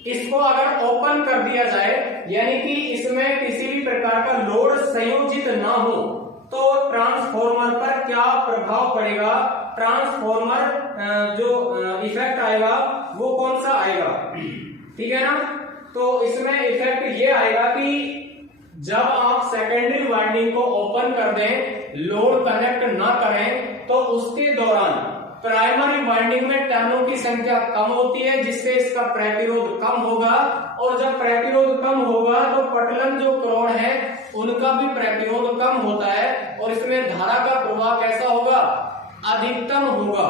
इसको अगर ओपन कर दिया जाए, यानी कि इसमें किसी भी प्रकार का लोड संयोजित ना हो, तो ट्रांसफॉर्मर पर क्या प्रभाव पड़ेगा, ट्रांसफॉर्मर जो इफेक्ट आएगा वो कौन सा आएगा, ठीक है ना। तो इसमें इफेक्ट ये आएगा कि जब आप सेकेंडरी वाइंडिंग को ओपन कर दें, लोड कनेक्ट ना करें, तो उसके दौरान प्राइमरी वाइंडिंग में टर्नों की संख्या कम होती है, जिससे इसका प्रतिरोध कम होगा, और जब प्रतिरोध कम होगा तो पटलन जो क्रोड है उनका भी प्रतिरोध कम होता है, और इसमें धारा का प्रवाह कैसा होगा, अधिकतम होगा,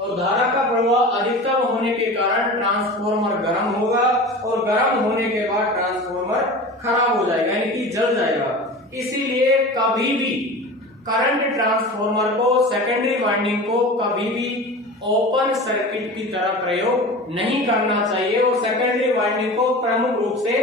और धारा का प्रवाह अधिकतम होने के कारण ट्रांसफॉर्मर गर्म होगा, और गर्म होने के बाद ट्रांसफॉर्मर खराब हो जाएगा, यानी कि जल जाएगा। इसीलिए कभी भी करंट ट्रांसफॉर्मर को, सेकेंडरी वाइंडिंग को कभी भी ओपन सर्किट की तरह प्रयोग नहीं करना चाहिए, और सेकेंडरी वाइंडिंग को प्रमुख रूप से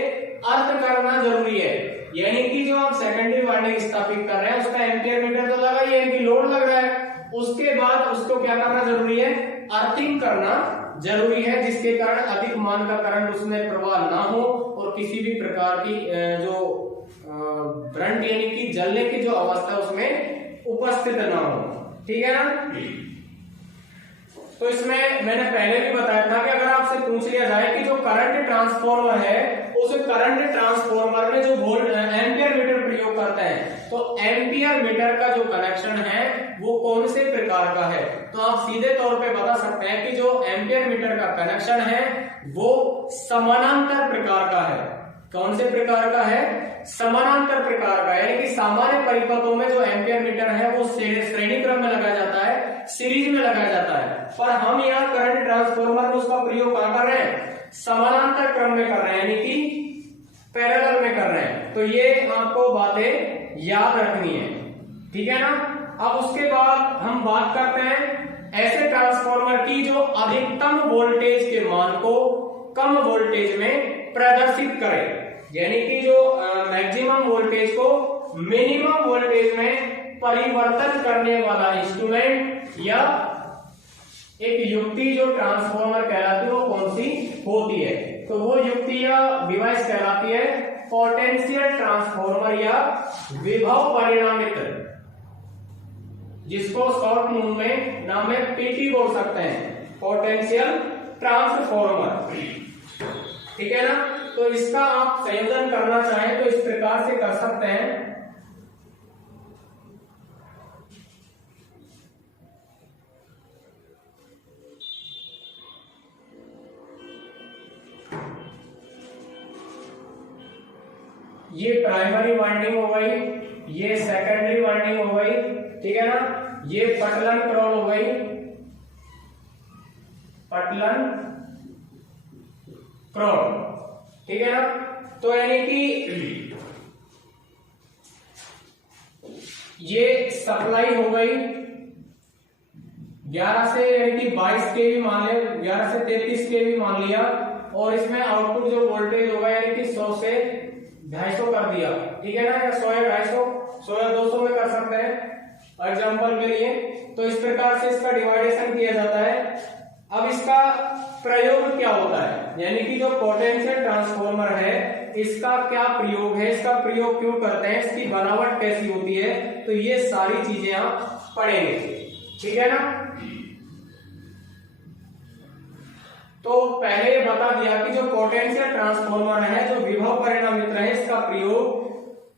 अर्थ करना जरूरी है। यानी कि जो आप सेकेंडरी वाइंडिंग स्थापित कर रहे हैं उसका एम्पियर मीटर तो लगा ही है, यानी कि लोड लग रहा है, उसके बाद उसको क्या करना जरूरी है, अर्थिंग करना जरूरी है, जिसके कारण अधिक मान का करंट उसमें प्रवाह ना हो, और किसी भी प्रकार की जो ब्रंट यानी कि जलने की जो अवस्था उसमें उपस्थित ना हो, ठीक है ना। तो इसमें मैंने पहले भी बताया था कि अगर आपसे पूछ लिया जाए कि जो करंट ट्रांसफॉर्मर है, उस करंट ट्रांसफॉर्मर में जो वोल्ट एम्पियर मीटर प्रयोग करते हैं, तो एम्पियर मीटर का जो कनेक्शन है वो कौन से प्रकार का है, तो आप सीधे तौर पे बता सकते हैं कि जो एम्पियर मीटर का कनेक्शन है वो समानांतर प्रकार का है। कौन से प्रकार का है, समानांतर प्रकार का, यानी कि सामान्य परिपथों में जो एम्पियर मीटर है वो श्रेणी क्रम में लगाया जाता है, सीरीज में लगाया जाता है, पर हम यहाँ करंट ट्रांसफॉर्मर में उसका प्रयोग कहां कर रहे हैं, समानांतर क्रम में कर रहे हैं, यानी कि पैरेलल में कर रहे हैं। तो ये आपको बातें याद रखनी है, ठीक है ना। अब उसके बाद हम बात करते हैं ऐसे ट्रांसफॉर्मर की जो अधिकतम वोल्टेज के मान को कम वोल्टेज में प्रदर्शित करे, यानी कि जो मैक्सिमम वोल्टेज को मिनिमम वोल्टेज में परिवर्तन करने वाला इंस्ट्रूमेंट या एक युक्ति जो ट्रांसफॉर्मर कहलाती है वो कौन सी होती है, तो वो युक्ति या डिवाइस कहलाती है पोटेंशियल ट्रांसफॉर्मर या विभव परिणामित, जिसको शॉर्ट नाम में पीटी बोल सकते हैं, पोटेंशियल ट्रांसफॉर्मर, ठीक है ना। तो इसका आप संयोजन करना चाहें तो इस प्रकार से कर सकते हैं। ये प्राइमरी वाइंडिंग हो गई, ये सेकेंडरी वाइंडिंग हो गई, ठीक है ना। ये पटलन क्रोड हो गई, पटलन क्रोड, ठीक है ना। तो यानी कि ये सप्लाई हो गई 11 से यानी कि 22 केवी मान लिया, 11 से 33 केवी मान लिया, और इसमें आउटपुट जो वोल्टेज होगा यानी कि 100 से 250 कर दिया, ठीक है ना, या 100 या 250, 100 या 200 में कर सकते हैं एग्जांपल के लिए। तो इस प्रकार से इसका डिवाइडेशन किया जाता है। अब इसका प्रयोग क्या होता है, यानी कि जो पोटेंशियल ट्रांसफॉर्मर है इसका क्या प्रयोग है, इसका प्रयोग क्यों करते हैं, इसकी बनावट कैसी होती है, तो ये सारी चीजें आप पढ़ेंगे, ठीक है ना। तो पहले बता दिया कि जो पोटेंशियल ट्रांसफॉर्मर है, जो विभव परिणामित है, इसका प्रयोग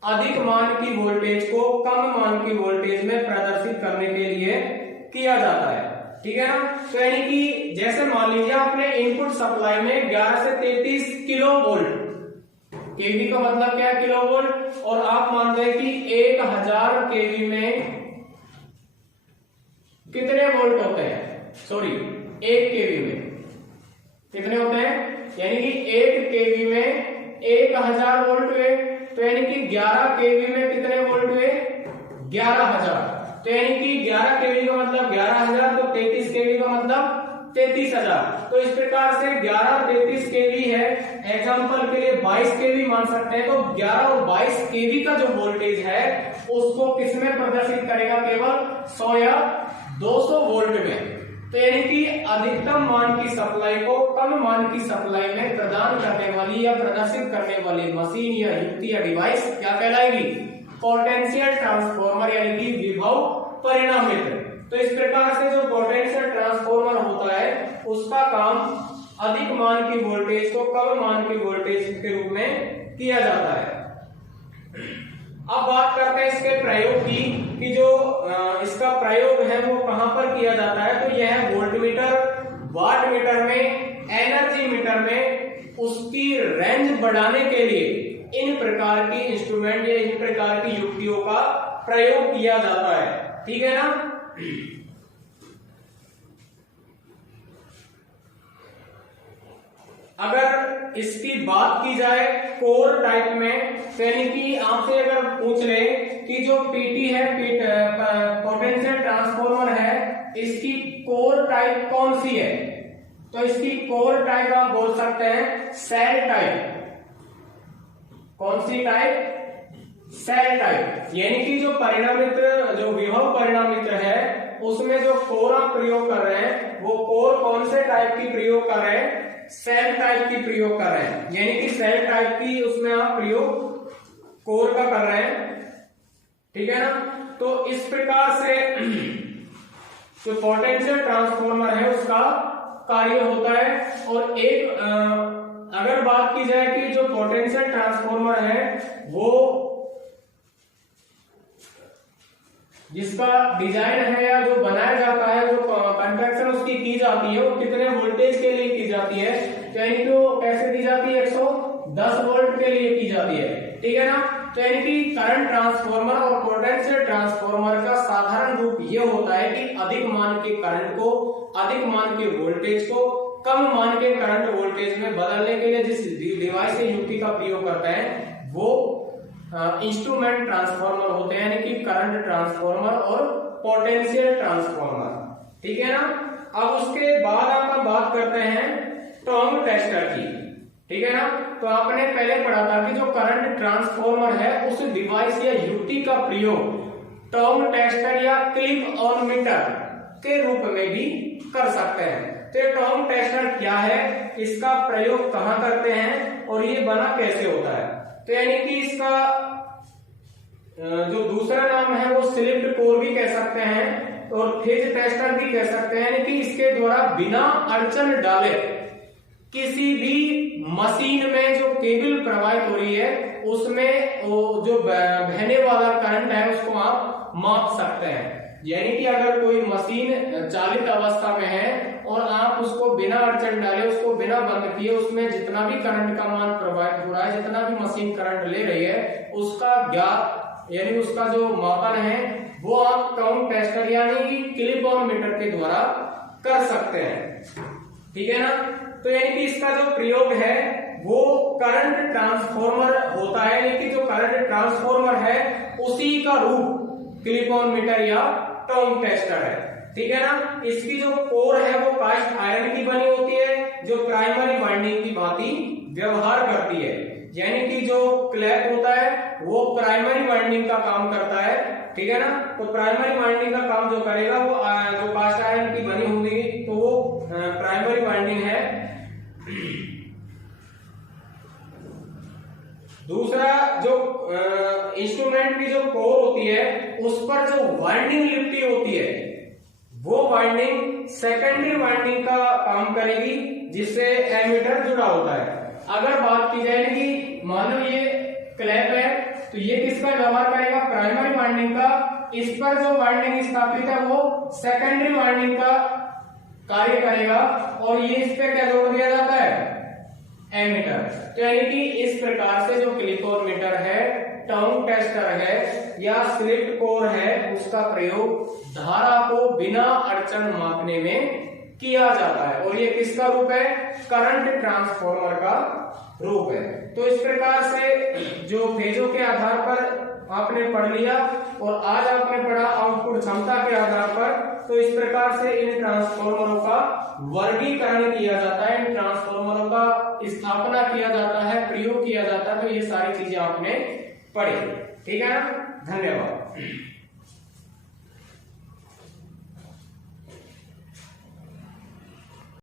अधिक मान की वोल्टेज को कम मान की वोल्टेज में प्रदर्शित करने के लिए किया जाता है, ठीक है ना। तो यानी कि जैसे मान लीजिए आपने इनपुट सप्लाई में 11 से 33 किलो वोल्ट, केवी का मतलब क्या है किलो वोल्ट, और आप मानते हैं कि 1000 केवी में कितने वोल्ट होते हैं, सॉरी 1 केवी में कितने होते हैं, यानी कि 1 केवी में 1000 वोल्ट हुए, तो यानी कि 11 केवी में कितने वोल्ट हुए, 11000। तो यानी कि 11 केवी का मतलब 11000, तो 33 केवी का मतलब 33000। तो इस प्रकार से 11 33 केवी है, एग्जांपल के लिए 22 केवी मान सकते हैं। तो 11 और 22 केवी का जो वोल्टेज है उसको किसमें प्रदर्शित करेगा, केवल 100 या 200 वोल्ट में। तो यानी कि अधिकतम मान की सप्लाई को कम मान की सप्लाई में प्रदान करने वाली या प्रदर्शित करने वाली मशीन या युक्ति या डिवाइस क्या कहलाएगी, पोटेंशियल ट्रांसफॉर्मर यानी कि विभव परिणामित्र। तो इस प्रकार से जो पोटेंशियल ट्रांसफॉर्मर होता है उसका काम अधिक मान की वोल्टेज को कम मान की वोल्टेज के रूप में किया जाता है। अब बात करते हैं इसके प्रयोग की, कि जो इसका प्रयोग है वो कहां पर किया जाता है। तो यह वोल्टमीटर, वाट मीटर में, एनर्जी मीटर में उसकी रेंज बढ़ाने के लिए इन प्रकार की इंस्ट्रूमेंट या इन प्रकार की युक्तियों का प्रयोग किया जाता है। ठीक है ना। अगर इसकी बात की जाए कोर टाइप में, यानी कि आपसे अगर पूछ ले कि जो पीटी है, पोटेंशियल ट्रांसफॉर्मर है, इसकी कोर टाइप कौन सी है, तो इसकी कोर टाइप आप बोल सकते हैं सेल टाइप। कौन सी टाइप, सेल टाइप। यानी कि जो परिणामित्र, जो विभव परिणामित्र है उसमें जो कोर आप प्रयोग कर रहे हैं वो कोर कौन से टाइप की प्रयोग कर रहे हैं, सेल टाइप की प्रयोग कर रहे हैं। यानी कि सेल टाइप की उसमें आप प्रयोग कोर का कर रहे हैं। ठीक है ना। तो इस प्रकार से जो पोटेंशियल ट्रांसफॉर्मर है उसका कार्य होता है। और एक अगर बात की जाए कि जो पोटेंशियल ट्रांसफॉर्मर है वो जिसका डिजाइन है या जो बनाया जाता है, जो कंस्ट्रक्शन उसकी की जाती है, वो कितने वोल्टेज के लिए की जाती है, तो यानी कि वो कैसे दी जाती है, 110 वोल्ट के लिए की जाती है। ठीक है ना। तो यानी कि करंट ट्रांसफॉर्मर और पोटेंशियल ट्रांसफॉर्मर का साधारण रूप ये होता है कि अधिक मान के करंट को, अधिक मान के वोल्टेज को कम मान के करंट वोल्टेज में बदलने के लिए जिस डिवाइस या युक्ति का प्रयोग करते हैं वो इंस्ट्रूमेंट ट्रांसफॉर्मर होते हैं, यानी कि करंट ट्रांसफॉर्मर और पोटेंशियल ट्रांसफॉर्मर। ठीक है ना। अब उसके बाद आप बात करते हैं टर्म टेस्टर की। ठीक है ना। तो आपने पहले पढ़ा था कि जो करंट ट्रांसफॉर्मर है उस डिवाइस या युक्ति का प्रयोग टर्म टेस्टर या क्लिप ऑन मीटर के रूप में भी कर सकते हैं। तो टर्म टेस्टर क्या है, इसका प्रयोग कहां करते हैं और ये बना कैसे होता है। तो यानी कि इसका जो दूसरा नाम है वो स्लिप्ड कोर भी कह सकते हैं और फेज टेस्टर भी कह सकते हैं। यानी कि इसके द्वारा बिना अड़चन डाले किसी भी मशीन में जो केबल प्रवाहित हो रही है उसमें वो जो बहने वाला करंट है उसको आप माप सकते हैं। यानी कि अगर कोई मशीन चालित अवस्था में है और आप उसको बिना अड़चन डाले, उसको बिना बंद किए, उसमें जितना भी करंट का मान प्रवाहित हो रहा है, जितना भी मशीन करंट ले रही है उसका ज्ञात यानी उसका जो मापन है वो आप टर्म टेस्टर यानी कि क्लिप ऑन मीटर के द्वारा कर सकते हैं। ठीक है ना। तो यानी कि इसका जो प्रयोग है वो करंट ट्रांसफॉर्मर होता है, यानी कि जो करंट ट्रांसफॉर्मर है उसी का रूप क्लिप ऑन मीटर या टर्म टेस्टर है। ठीक है ना। इसकी जो कोर है वो कास्ट आयरन की बनी होती है जो प्राइमरी वाइंडिंग की भांति व्यवहार करती है। यानी कि जो क्लैप होता है वो प्राइमरी वाइंडिंग का काम करता है। ठीक है ना। तो प्राइमरी वाइंडिंग का काम जो करेगा वो जो कास्ट आयरन की बनी होगी तो वो प्राइमरी वाइंडिंग है। दूसरा जो इंस्ट्रूमेंट की जो कोर होती है उस पर जो वाइंडिंग लिपटी होती है वो वाइंडिंग सेकेंडरी वाइंडिंग का काम करेगी जिससे एमीटर जुड़ा होता है। अगर बात की जाए कि मान लो ये क्लैप है तो ये किसका व्यवहार करेगा, प्राइमरी वाइंडिंग का। इस पर जो वाइंडिंग स्थापित है वो सेकेंडरी वाइंडिंग का कार्य करेगा और ये इस पे क्या जोड़ दिया जाता है, एमीटर। तो यानी कि इस प्रकार से जो क्लिप ऑन मीटर है टर्म टेस्टर है या स्लिप कोर है, उसका प्रयोग धारा को बिना अड़चन मापने में किया जाता है। और ये किसका रूप है? करंट ट्रांसफार्मर का रूप है। तो इस प्रकार से जो फेजों के आधार पर आपने पढ़ लिया और आज आपने पढ़ा आउटपुट क्षमता के आधार पर, तो इस प्रकार से इन ट्रांसफार्मरों का वर्गीकरण किया जाता है, इन ट्रांसफार्मरों का स्थापना किया जाता है, प्रयोग किया जाता है। तो ये सारी चीजें आपने पढ़ी, ठीक है ना? धन्यवाद।